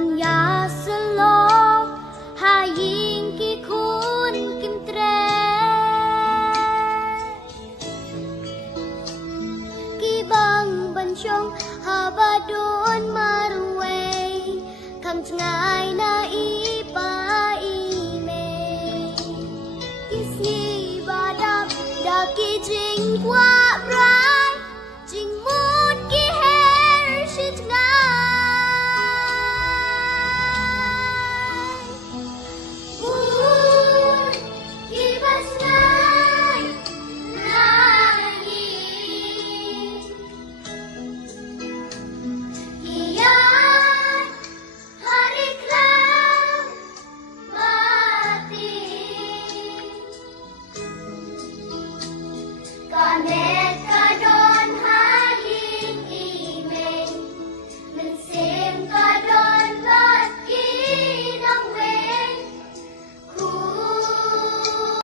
ya selo haying ki kun kim tre ki bang ban chong ha ba don marwe kam ngai na I pa I me kisni ba da ki jing qua rai jing mut ki her shit Gone.